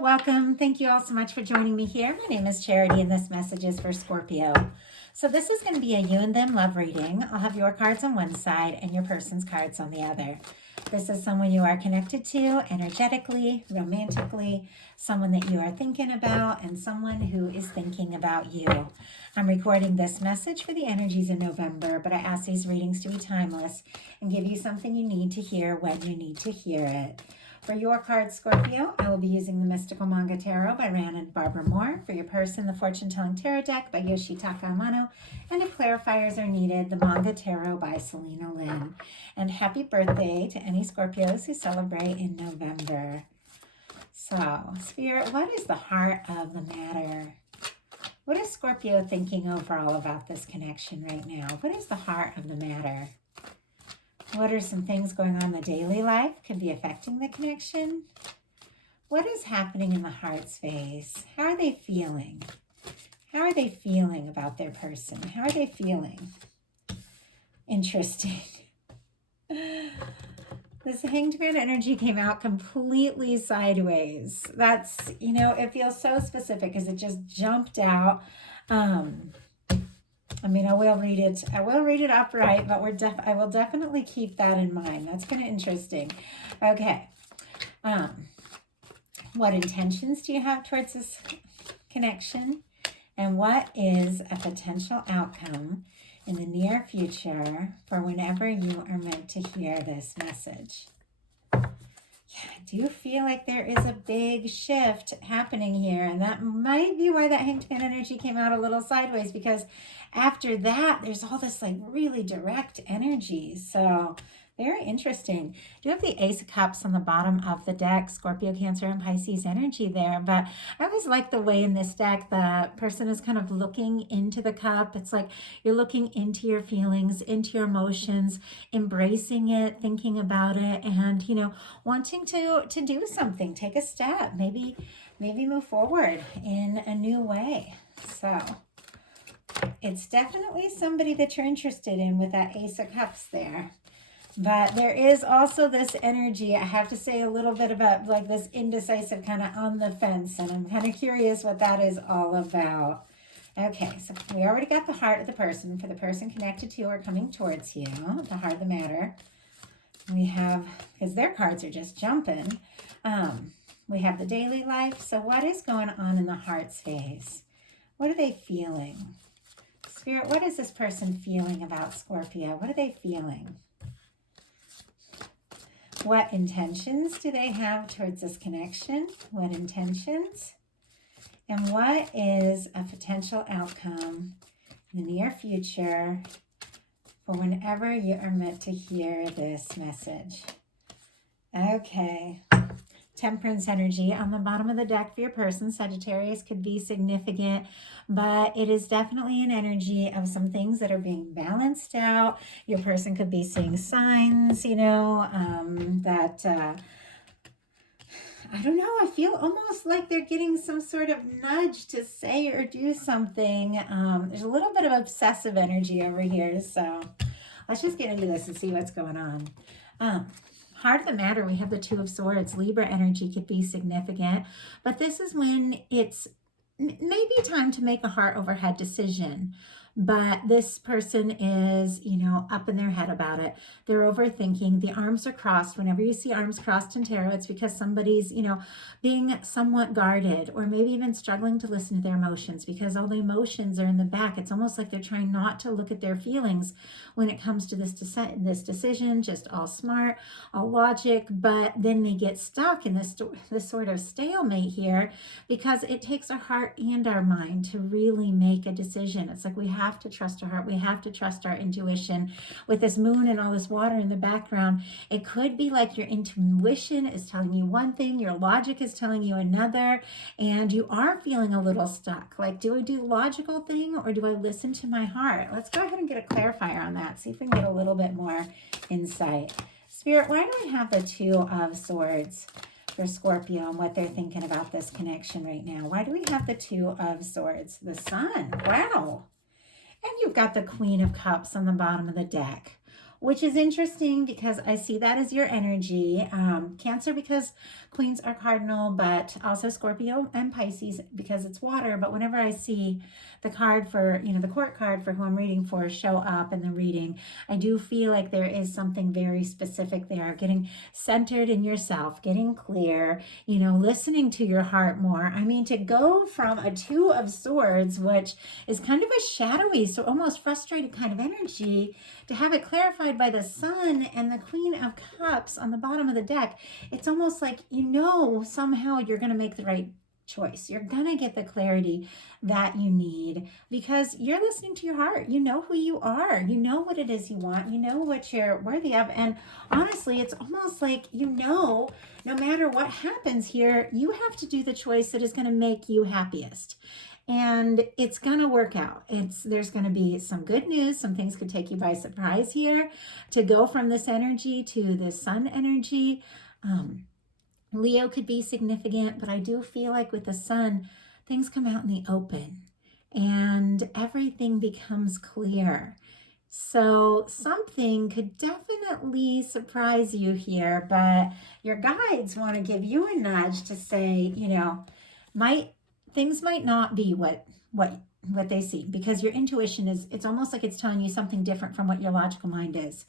welcome. Thank you all so much for joining me here. My name is Charity, and this message is for Scorpio. So this is going to be a you and them love reading. I'll have your cards on one side and your person's cards on the other. This is someone you are connected to energetically, romantically, someone that you are thinking about, and someone who is thinking about you. I'm recording this message for the energies in November, but I ask these readings to be timeless and give you something you need to hear when you need to hear it. For your card, Scorpio, I will be using the Mystical Manga Tarot by Ran and Barbara Moore. For your person, the Fortune Telling Tarot Deck by Yoshitaka Amano. And if clarifiers are needed, the Manga Tarot by Selena Lynn. And happy birthday to any Scorpios who celebrate in November. So, Spirit, what is the heart of the matter? What is Scorpio thinking overall about this connection right now? What is the heart of the matter? What are some things going on in the daily life could be affecting the connection? What is happening in the heart space? How are they feeling? How are they feeling about their person? How are they feeling? Interesting. This Hanged Man energy came out completely sideways. That's, it feels so specific because it just jumped out. I will read it. I will read it upright, but I will definitely keep that in mind. That's kind of interesting. Okay. What intentions do you have towards this connection? And what is a potential outcome in the near future for whenever you are meant to hear this message? Yeah, I do feel like there is a big shift happening here, and that might be why that Hanged Man energy came out a little sideways, because after that, there's all this like really direct energy. So very interesting. Do you have the Ace of Cups on the bottom of the deck? Scorpio, Cancer, and Pisces energy there. But I always like the way in this deck the person is kind of looking into the cup. It's like you're looking into your feelings, into your emotions, embracing it, thinking about it, and, wanting to do something, take a step, maybe move forward in a new way. So it's definitely somebody that you're interested in with that Ace of Cups there. But there is also this energy, I have to say a little bit about like this indecisive kind of on the fence. And I'm kind of curious what that is all about. Okay, so we already got the heart of the person. For the person connected to or coming towards you, the heart of the matter. We have, because their cards are just jumping. We have the daily life. So what is going on in the heart space? What are they feeling? Spirit, what is this person feeling about Scorpio? What are they feeling? What intentions do they have towards this connection? What intentions? And what is a potential outcome in the near future for whenever you are meant to hear this message? Okay. Temperance energy on the bottom of the deck for your person. Sagittarius could be significant, but it is definitely an energy of some things that are being balanced out. Your person could be seeing signs, that, I don't know, I feel almost like they're getting some sort of nudge to say or do something. There's a little bit of obsessive energy over here, so let's just get into this and see what's going on. Heart of the matter, we have the Two of Swords. Libra energy could be significant, but this is when it's maybe time to make a heart over head decision. But this person is, up in their head about it. They're overthinking. The arms are crossed. Whenever you see arms crossed in tarot, it's because somebody's, being somewhat guarded, or maybe even struggling to listen to their emotions because all the emotions are in the back. It's almost like they're trying not to look at their feelings when it comes to this decision, just all smart, all logic, but then they get stuck in this sort of stalemate here because it takes our heart and our mind to really make a decision. It's like we have to trust our heart. We have to trust our intuition. With this moon and all this water in the background, it could be like your intuition is telling you one thing, your logic is telling you another, and you are feeling a little stuck. Like, do I do the logical thing or do I listen to my heart? Let's go ahead and get a clarifier on that. See if we can get a little bit more insight. Spirit, why do I have the Two of Swords for Scorpio and what they're thinking about this connection right now? Why do we have the Two of Swords? The Sun. Wow. And you've got the Queen of Cups on the bottom of the deck. which is interesting because I see that as your energy. Cancer because queens are cardinal, but also Scorpio and Pisces because it's water. But whenever I see the card for, the court card for who I'm reading for show up in the reading, I do feel like there is something very specific there, getting centered in yourself, getting clear, listening to your heart more. I mean, to go from a Two of Swords, which is kind of a shadowy, so almost frustrated kind of energy, to have it clarified by the Sun and the Queen of Cups on the bottom of the deck. It's almost like, somehow you're going to make the right choice. You're going to get the clarity that you need because you're listening to your heart. You know who you are. You know what it is you want. You know what you're worthy of. And honestly, it's almost like, no matter what happens here, you have to do the choice that is going to make you happiest. And it's going to work out. There's going to be some good news. Some things could take you by surprise here to go from this energy to this Sun energy. Leo could be significant, but I do feel like with the Sun, things come out in the open and everything becomes clear. So something could definitely surprise you here, but your guides want to give you a nudge to say, things might not be what they see, because your intuition it's almost like it's telling you something different from what your logical mind is.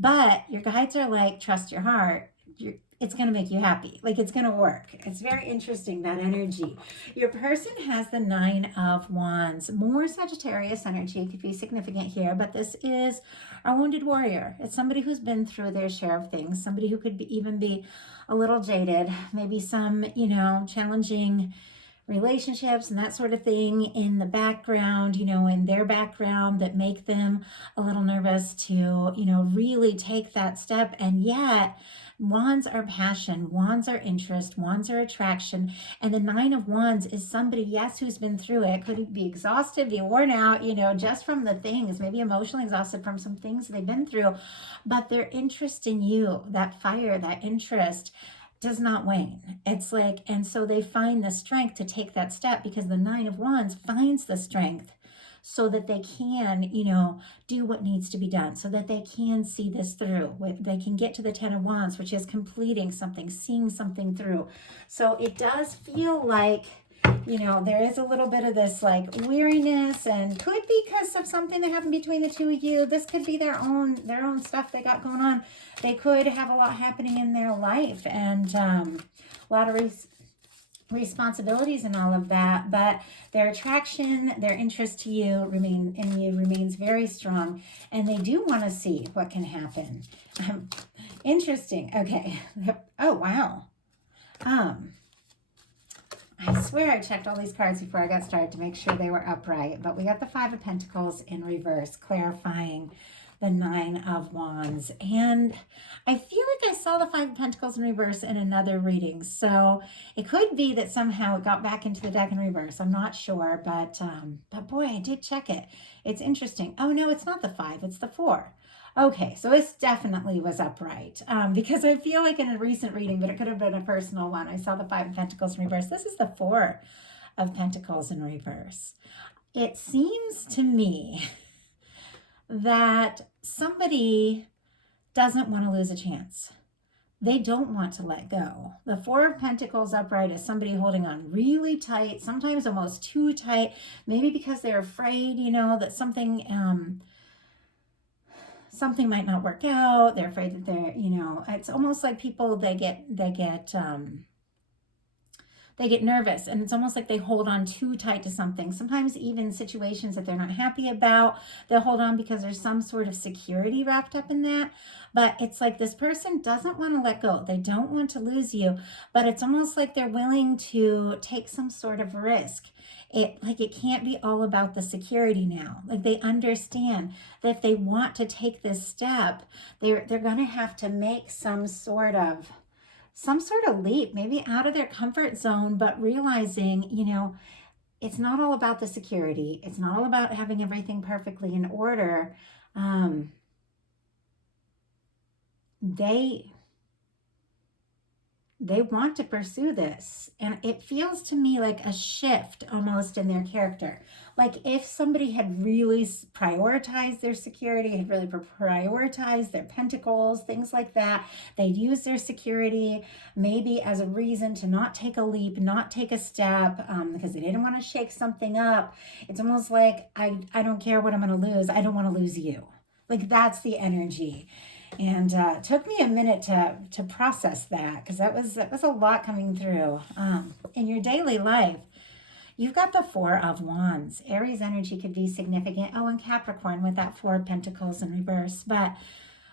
But your guides are like, trust your heart. It's going to make you happy. Like, it's going to work. It's very interesting, that energy. Your person has the Nine of Wands. More Sagittarius energy could be significant here, but this is a wounded warrior. It's somebody who's been through their share of things, somebody who could even be a little jaded, maybe some, challenging relationships and that sort of thing in the background, in their background, that make them a little nervous to, really take that step. And yet, Wands are passion, Wands are interest, Wands are attraction. And the Nine of Wands is somebody, yes, who's been through it, could be exhausted, be worn out, just from the things, maybe emotionally exhausted from some things they've been through. But their interest in you, that fire, that interest, does not wane. It's like, and so they find the strength to take that step, because the Nine of Wands finds the strength so that they can, do what needs to be done, so that they can see this through. They can get to the Ten of Wands, which is completing something, seeing something through. So it does feel like, there is a little bit of this like weariness, and could be because of something that happened between the two of you. This could be their own stuff they got going on. They could have a lot happening in their life, and a lot of responsibilities and all of that, but their attraction, their interest to you remains very strong, and they do want to see what can happen. Interesting. Okay. Oh, wow. I swear I checked all these cards before I got started to make sure they were upright, but we got the Five of Pentacles in reverse, clarifying the Nine of Wands. And I feel like I saw the Five of Pentacles in reverse in another reading. So it could be that somehow it got back into the deck in reverse. I'm not sure, but boy, I did check it. It's interesting. Oh no, it's not the five, it's the four. Okay, so this definitely was upright, because I feel like in a recent reading, but it could have been a personal one, I saw the Five of Pentacles in reverse. This is the Four of Pentacles in reverse. It seems to me that somebody doesn't want to lose a chance. They don't want to let go. The Four of Pentacles upright is somebody holding on really tight, sometimes almost too tight, maybe because they're afraid, that something might not work out. They're afraid that they're, it's almost like people, they get nervous, and it's almost like they hold on too tight to something. Sometimes even situations that they're not happy about, they'll hold on because there's some sort of security wrapped up in that. But it's like this person doesn't want to let go. They don't want to lose you, but it's almost like they're willing to take some sort of risk. It can't be all about the security now. Like, they understand that if they want to take this step, they're going to have to make some sort of leap, maybe out of their comfort zone, but realizing, it's not all about the security. It's not all about having everything perfectly in order. they want to pursue this. And it feels to me like a shift almost in their character. Like if somebody had really prioritized their security, had really prioritized their pentacles, things like that, they'd use their security maybe as a reason to not take a leap, not take a step, because they didn't want to shake something up. It's almost like, I don't care what I'm going to lose. I don't want to lose you. Like that's the energy. And it took me a minute to process that, because that was a lot coming through. In your daily life, you've got the Four of Wands. Aries energy could be significant. Oh, and Capricorn with that Four of Pentacles in reverse. But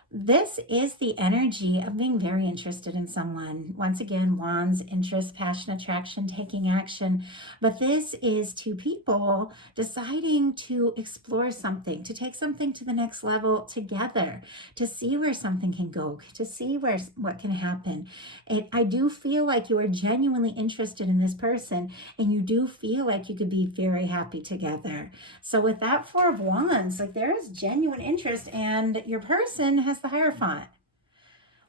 this is the energy of being very interested in someone. Once again, wands, interest, passion, attraction, taking action. But this is two people deciding to explore something, to take something to the next level together, to see where something can go, to see what can happen. I do feel like you are genuinely interested in this person, and you do feel like you could be very happy together. So with that Four of Wands, like there is genuine interest, and your person has the Hierophant,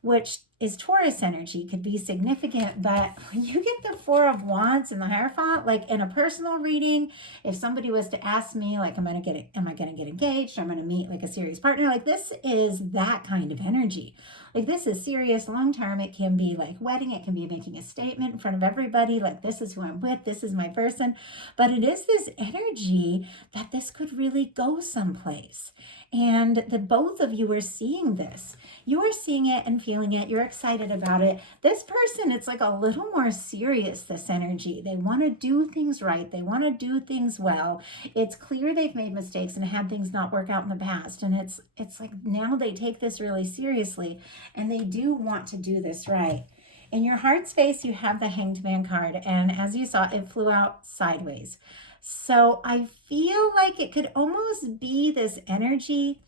which is Taurus energy, could be significant. But when you get the Four of Wands and the Hierophant, like in a personal reading, if somebody was to ask me, like, am I going to get engaged? Or I'm going to meet like a serious partner. Like this is that kind of energy. Like this is serious, long-term. It can be like wedding. It can be making a statement in front of everybody. Like this is who I'm with. This is my person. But it is this energy that this could really go someplace. And the both of you are seeing this. You are seeing it and feeling it. You're excited about it. This person, it's like a little more serious, this energy. They want to do things right. They want to do things well. It's clear they've made mistakes and had things not work out in the past. And it's like now they take this really seriously, and they do want to do this right. In your heart space, you have the Hanged Man card. And as you saw, it flew out sideways. So I feel like it could almost be this energy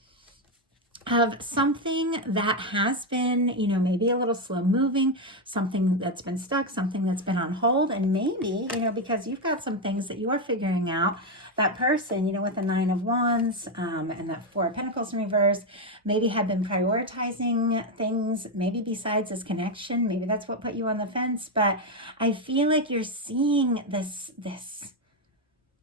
of something that has been, maybe a little slow moving, something that's been stuck, something that's been on hold. And maybe, because you've got some things that you are figuring out, that person, with the Nine of Wands and that Four of Pentacles in reverse, maybe had been prioritizing things, maybe besides this connection. Maybe that's what put you on the fence. But I feel like you're seeing this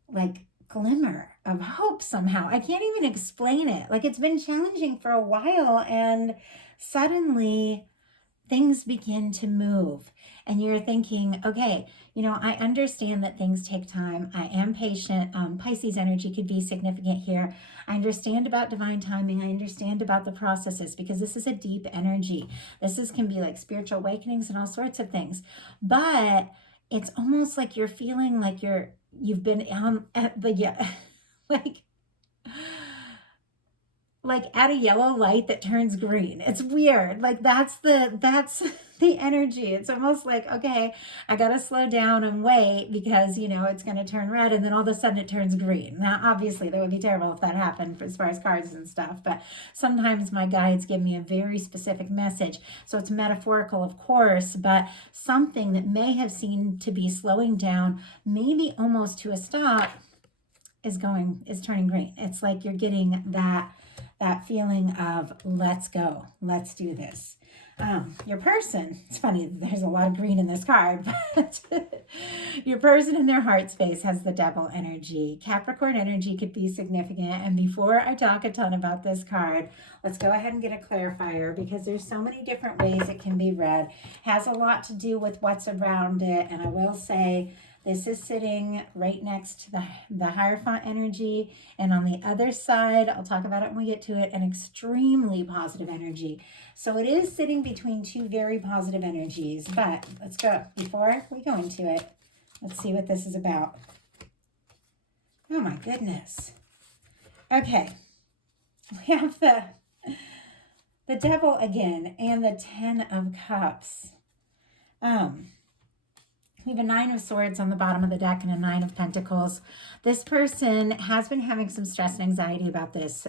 like glimmer of hope somehow. I can't even explain it. Like it's been challenging for a while, and suddenly things begin to move, and you're thinking, okay, I understand that things take time. I am patient. Pisces energy could be significant here. I understand about divine timing. I understand about the processes, because this is a deep energy. Can be like spiritual awakenings and all sorts of things. But it's almost like you're feeling like you've been at the like at a yellow light that turns green. It's weird. Like that's the energy. It's almost like, okay, I gotta slow down and wait, because it's gonna turn red, and then all of a sudden it turns green. Now obviously that would be terrible if that happened as far as cards and stuff, but sometimes my guides give me a very specific message. So it's metaphorical, of course, but something that may have seemed to be slowing down, maybe almost to a stop, is turning green. It's like you're getting that feeling of, let's go, let's do this. Your person, it's funny, there's a lot of green in this card, but your person in their heart space has the Devil energy. Capricorn energy could be significant. And before I talk a ton about this card, let's go ahead and get a clarifier, because there's so many different ways it can be read. Has a lot to do with what's around it. And I will say, this is sitting right next to the Hierophant energy. And on the other side, I'll talk about it when we get to it, an extremely positive energy. So it is sitting between two very positive energies. But let's go. Before we go into it, let's see what this is about. Oh my goodness. Okay. We have the Devil again and the Ten of Cups. We have a 9 of Swords on the bottom of the deck and a 9 of Pentacles. This person has been having some stress and anxiety about this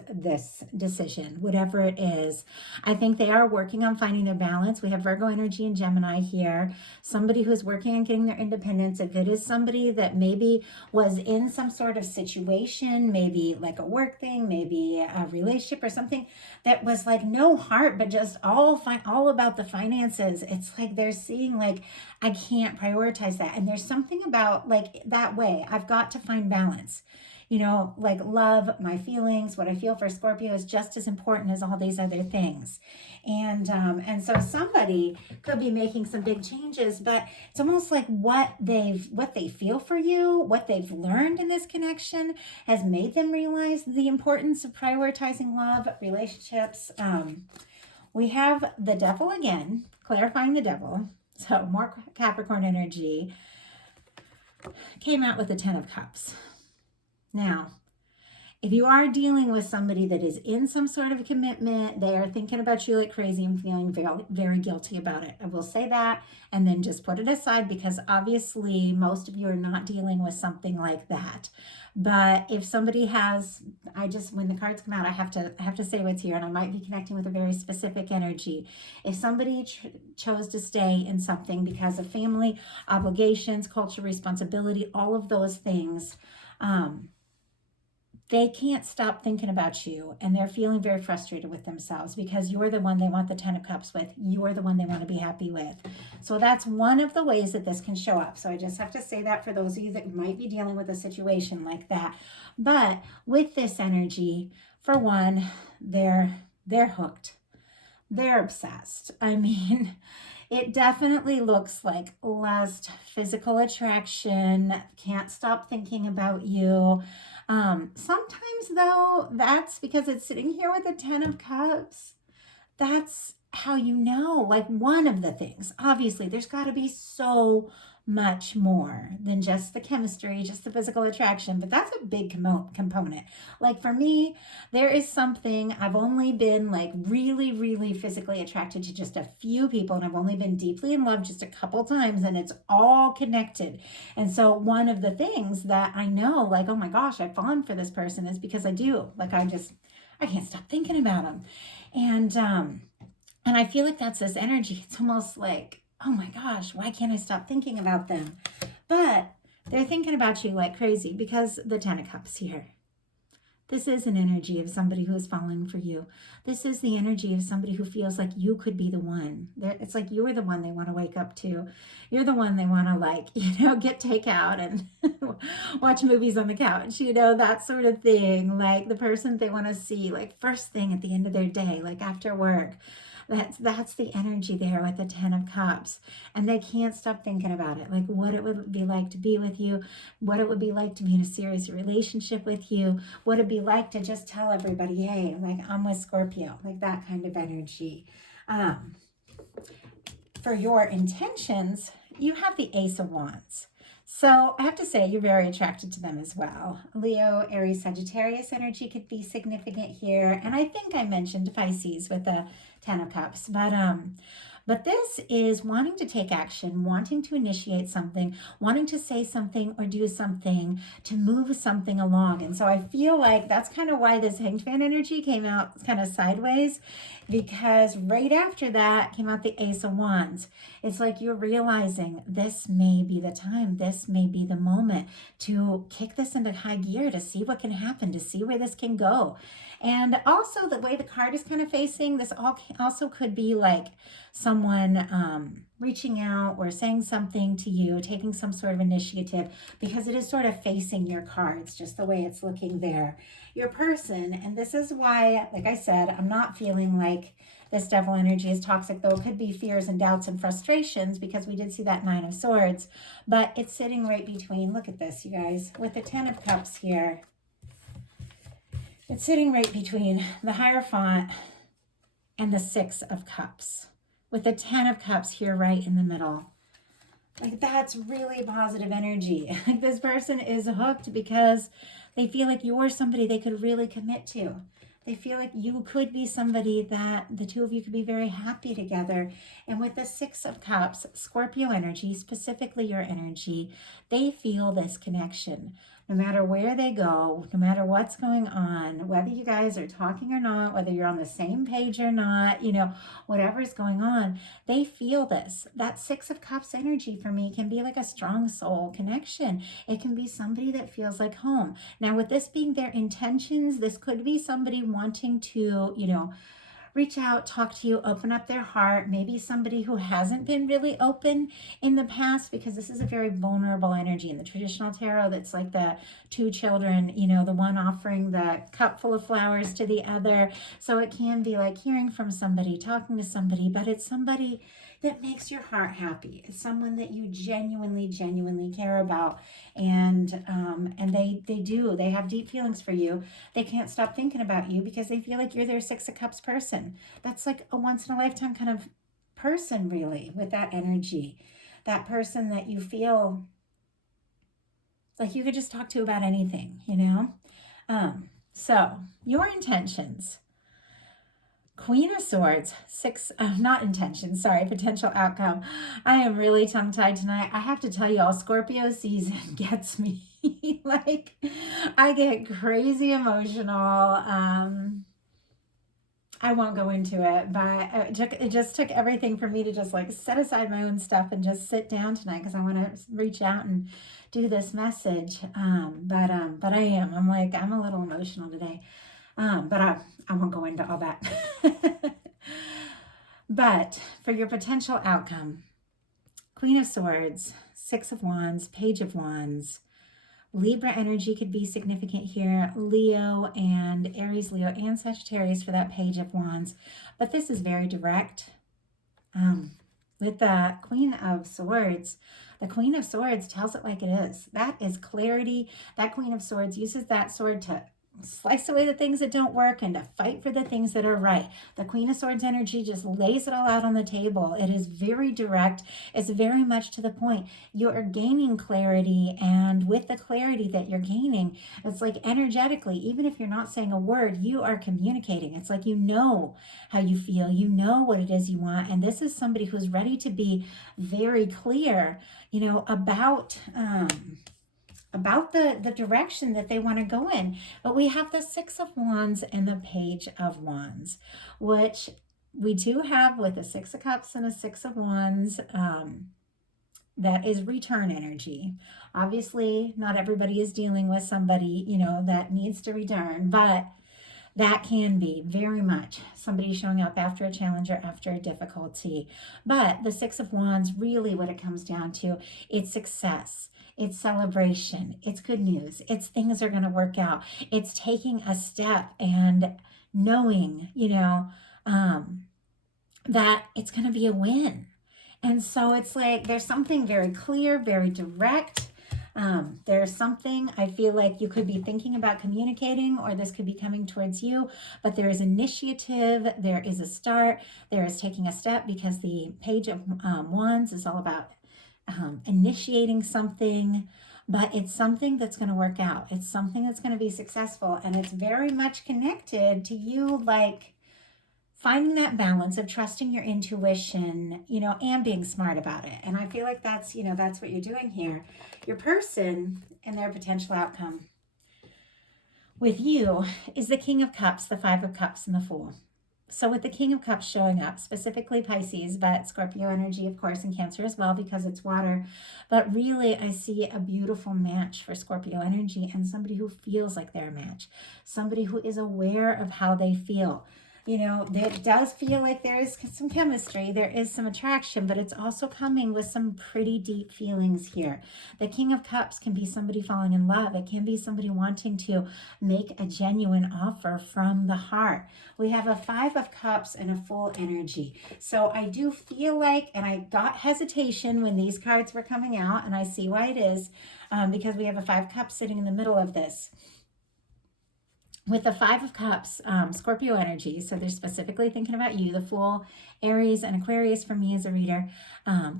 decision, whatever it is. I think they are working on finding their balance. We have Virgo energy and Gemini here. Somebody who's working on getting their independence. If it is somebody that maybe was in some sort of situation, maybe like a work thing, maybe a relationship or something that was like no heart, but just all about the finances. It's like they're seeing like, I can't prioritize that. And there's something about like that way. I've got to find balance. You know, like love, my feelings, what I feel for Scorpio is just as important as all these other things. And so somebody could be making some big changes, but it's almost like what they feel for you, what they've learned in this connection has made them realize the importance of prioritizing love, relationships. We have the Devil again, clarifying the Devil. So more Capricorn energy. Came out with the 10 of Cups. Now, if you are dealing with somebody that is in some sort of commitment, they are thinking about you like crazy and feeling very, very guilty about it. I will say that and then just put it aside because obviously most of you are not dealing with something like that. But if somebody has, when the cards come out, I have to say what's here, and I might be connecting with a very specific energy. If somebody chose to stay in something because of family, obligations, cultural responsibility, all of those things, they can't stop thinking about you, and they're feeling very frustrated with themselves because you're the one they want the 10 of Cups with. You're the one they want to be happy with. So that's one of the ways that this can show up. So I just have to say that for those of you that might be dealing with a situation like that. But with this energy, for one, they're hooked. They're obsessed. I mean, it definitely looks like lust, physical attraction, can't stop thinking about you. Sometimes though, that's because it's sitting here with the 10 of Cups. That's how you know, like one of the things. Obviously, there's got to be so much more than just the chemistry, just the physical attraction, but that's a big component. Like for me, there is something, I've only been like really, really physically attracted to just a few people, and I've only been deeply in love just a couple times, and it's all connected. And so one of the things that I know, like, oh my gosh, I've fallen for this person is because I do. Like I can't stop thinking about them. And I feel like that's this energy. It's almost like, oh my gosh, why can't I stop thinking about them? But they're thinking about you like crazy because the 10 of Cups here. This is an energy of somebody who is falling for you. This is the energy of somebody who feels like you could be the one. It's like you're the one they want to wake up to. You're the one they want to like, get takeout and watch movies on the couch, that sort of thing. Like the person they want to see like first thing at the end of their day, like after work. That's the energy there with the 10 of Cups. And they can't stop thinking about it. Like what it would be like to be with you, what it would be like to be in a serious relationship with you, what it'd be like to just tell everybody, hey, like I'm with Scorpio, like that kind of energy. For your intentions, you have the Ace of Wands. So I have to say you're very attracted to them as well. Leo, Aries, Sagittarius energy could be significant here. And I think I mentioned Pisces with the 10 of Cups. But this is wanting to take action, wanting to initiate something, wanting to say something or do something to move something along. And so I feel like that's kind of why this Hanged Man energy came out kind of sideways, because right after that came out the Ace of Wands. It's like you're realizing this may be the time, this may be the moment to kick this into high gear, to see what can happen, to see where this can go. And also the way the card is kind of facing, this also could be like someone reaching out or saying something to you, taking some sort of initiative, because it is sort of facing your cards, just the way it's looking there. Your person, and this is why, like I said, I'm not feeling like this Devil energy is toxic, though it could be fears and doubts and frustrations, because we did see that 9 of Swords, but it's sitting right between, look at this, you guys, with the 10 of Cups here. It's sitting right between the Hierophant and the 6 of Cups, with the 10 of Cups here right in the middle. Like that's really positive energy. Like this person is hooked because they feel like you're somebody they could really commit to. They feel like you could be somebody that the two of you could be very happy together. And with the Six of Cups, Scorpio energy, specifically your energy, they feel this connection. No matter where they go, no matter what's going on, whether you guys are talking or not, whether you're on the same page or not, whatever's going on, they feel this. That Six of Cups energy for me can be like a strong soul connection. It can be somebody that feels like home. Now, with this being their intentions, this could be somebody wanting to, reach out, talk to you, open up their heart. Maybe somebody who hasn't been really open in the past, because this is a very vulnerable energy. In the traditional tarot, that's like the two children, the one offering the cup full of flowers to the other. So it can be like hearing from somebody, talking to somebody, but it's somebody that makes your heart happy. It's someone that you genuinely care about. And they have deep feelings for you. They can't stop thinking about you because they feel like you're their Six of Cups person. That's like a once in a lifetime kind of person, really, with that energy. That person that you feel like you could just talk to about anything, So your intentions. Queen of Swords, potential outcome. I am really tongue-tied tonight. I have to tell you all, Scorpio season gets me. Like, I get crazy emotional. I won't go into it, but it just took everything for me to just like set aside my own stuff and just sit down tonight because I want to reach out and do this message. But I'm a little emotional today. But I won't go into all that. But for your potential outcome, Queen of Swords, Six of Wands, Page of Wands, Libra energy could be significant here. Leo and Aries, Leo and Sagittarius for that Page of Wands. But this is very direct. With the Queen of Swords, the Queen of Swords tells it like it is. That is clarity. That Queen of Swords uses that sword to slice away the things that don't work and to fight for the things that are right. The Queen of Swords energy just lays it all out on the table. It is very direct. It's very much to the point. You're gaining clarity, and with the clarity that you're gaining, it's like energetically, even if you're not saying a word, you are communicating. It's like you know how you feel. You know what it is you want. And this is somebody who's ready to be very clear, about the direction that they want to go in. But we have the Six of Wands and the Page of Wands, which we do have with a Six of Cups and a Six of Wands. That is return energy. Obviously, not everybody is dealing with somebody, that needs to return, but that can be very much somebody showing up after a challenge or after a difficulty. But the Six of Wands, really what it comes down to, it's success. It's celebration. It's good news. It's things are going to work out. It's taking a step and knowing, that it's going to be a win. And so it's like there's something very clear, very direct. There's something I feel like you could be thinking about communicating, or this could be coming towards you, but there is initiative, there is a start, there is taking a step, because the Page of Wands is all about initiating something, but it's something that's going to work out. It's something that's going to be successful, and it's very much connected to you, like finding that balance of trusting your intuition, and being smart about it. And I feel like that's what you're doing here. Your person and their potential outcome with you is the King of Cups, the Five of Cups, and the Fool. So with the King of Cups showing up, specifically Pisces, but Scorpio energy, of course, and Cancer as well, because it's water. But really, I see a beautiful match for Scorpio energy, and somebody who feels like they're a match. Somebody who is aware of how they feel. It does feel like there is some chemistry, there is some attraction, but it's also coming with some pretty deep feelings here. The King of Cups can be somebody falling in love. It can be somebody wanting to make a genuine offer from the heart. We have a Five of Cups and a Fool energy. So I do feel like, and I got hesitation when these cards were coming out, and I see why it is, because we have a Five of Cups sitting in the middle of this. With the Five of Cups, Scorpio energy, so they're specifically thinking about you. The Fool, Aries, and Aquarius for me as a reader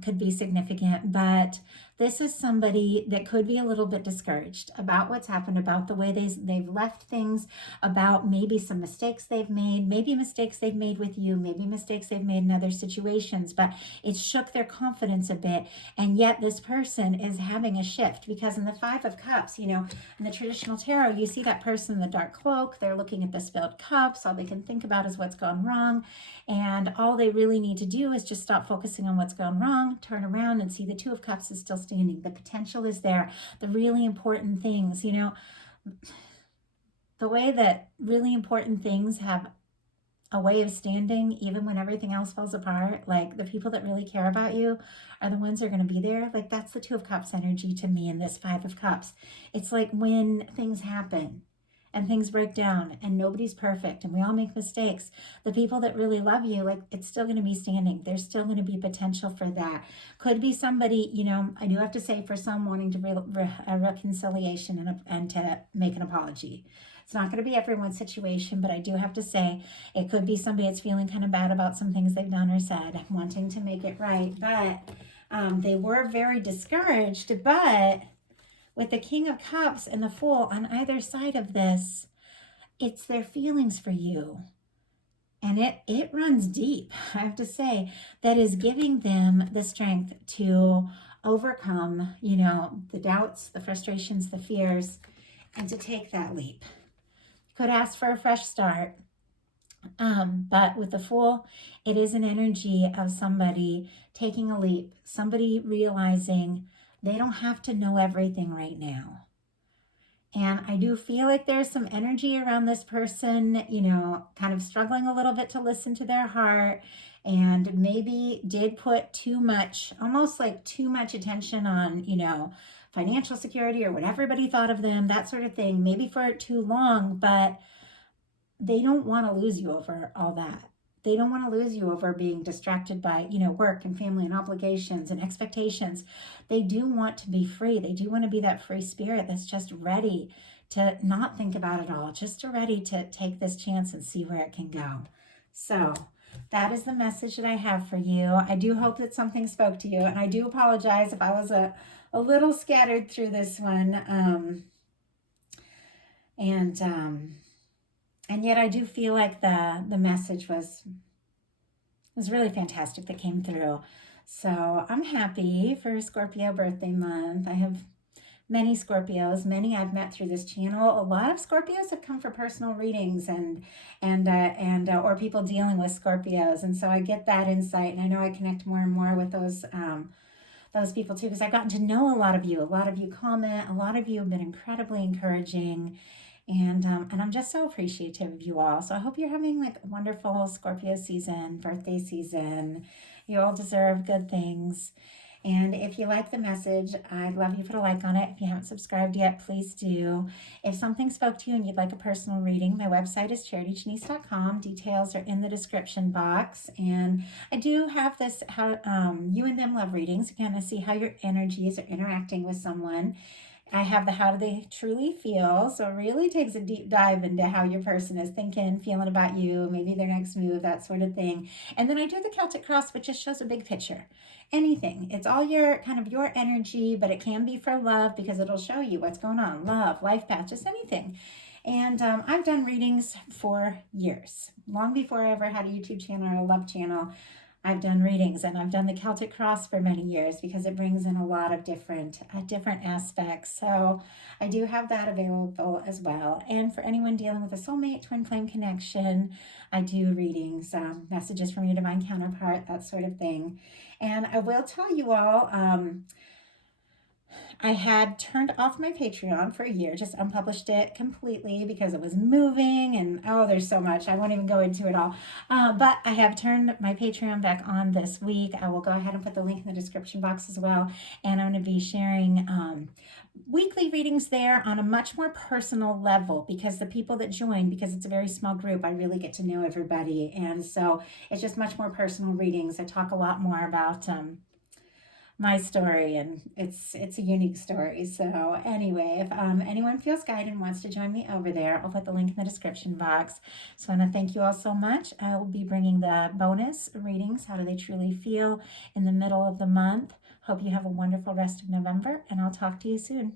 could be significant, but This is somebody that could be a little bit discouraged about what's happened, about the way they've left things, about maybe some mistakes they've made, maybe mistakes they've made with you, maybe mistakes they've made in other situations, but it shook their confidence a bit. And yet this person is having a shift, because in the Five of Cups, in the traditional tarot, you see that person in the dark cloak. They're looking at the spilled cups. All they can think about is what's gone wrong. And all they really need to do is just stop focusing on what's gone wrong, turn around and see the Two of Cups is still standing. The potential is there. The really important things, the way that really important things have a way of standing even when everything else falls apart, like the people that really care about you are the ones that are going to be there. Like, that's the Two of Cups energy to me in this Five of Cups. It's like when things happen and things break down and nobody's perfect and we all make mistakes, the people that really love you, like, it's still going to be standing. There's still going to be potential for that. Could be somebody, I do have to say, for some, wanting to a reconciliation and to make an apology. It's not going to be everyone's situation, but I do have to say it could be somebody that's feeling kind of bad about some things they've done or said, wanting to make it right. But they were very discouraged. But with the King of Cups and the Fool on either side of this, it's their feelings for you. And it runs deep, I have to say, that is giving them the strength to overcome, the doubts, the frustrations, the fears, and to take that leap. Could ask for a fresh start. But with the Fool, it is an energy of somebody taking a leap, somebody realizing they don't have to know everything right now. And I do feel like there's some energy around this person, kind of struggling a little bit to listen to their heart, and maybe did put too much, almost like too much attention on, financial security or what everybody thought of them, that sort of thing, maybe for too long. But they don't want to lose you over all that. They don't want to lose you over being distracted by, work and family and obligations and expectations. They do want to be free. They do want to be that free spirit that's just ready to not think about it all, just ready to take this chance and see where it can go. So that is the message that I have for you. I do hope that something spoke to you, and I do apologize if I was a little scattered through this one. And yet I do feel like the message was really fantastic that came through. So I'm happy for Scorpio birthday month. I have many Scorpios, many I've met through this channel. A lot of Scorpios have come for personal readings and or people dealing with Scorpios. And so I get that insight, and I know I connect more and more with those people too, because I've gotten to know a lot of you. A lot of you comment. A lot of you have been incredibly encouraging. And I'm just so appreciative of you all. So I hope you're having like a wonderful Scorpio season, birthday season. You all deserve good things. And if you like the message, I'd love you to put a like on it. If you haven't subscribed yet, please do. If something spoke to you and you'd like a personal reading, my website is charityjanice.com. Details are in the description box. And I do have this you and them love readings. You kind of see how your energies are interacting with someone. I have the how do they truly feel. So it really takes a deep dive into how your person is thinking, feeling about you, maybe their next move, that sort of thing. And then I do the Celtic cross, which just shows a big picture. Anything. It's all your energy, but it can be for love because it'll show you what's going on. Love, life path, just anything. And I've done readings for years. Long before I ever had a YouTube channel or a love channel, I've done readings, and I've done the Celtic cross for many years because it brings in a lot of different aspects. So I do have that available as well. And for anyone dealing with a soulmate, twin flame connection, I do readings, messages from your divine counterpart, that sort of thing. And I will tell you all, I had turned off my Patreon for a year, just unpublished it completely because it was moving and there's so much. I won't even go into it all. But I have turned my Patreon back on this week. I will go ahead and put the link in the description box as well. And I'm going to be sharing weekly readings there on a much more personal level because the people that join, because it's a very small group, I really get to know everybody. And so it's just much more personal readings. I talk a lot more about my story, and it's a unique story. So anyway, if anyone feels guided and wants to join me over there, I'll put the link in the description box. So I want to thank you all so much. I will be bringing the bonus readings, how do they truly feel, in the middle of the month. Hope you have a wonderful rest of November, and I'll talk to you soon.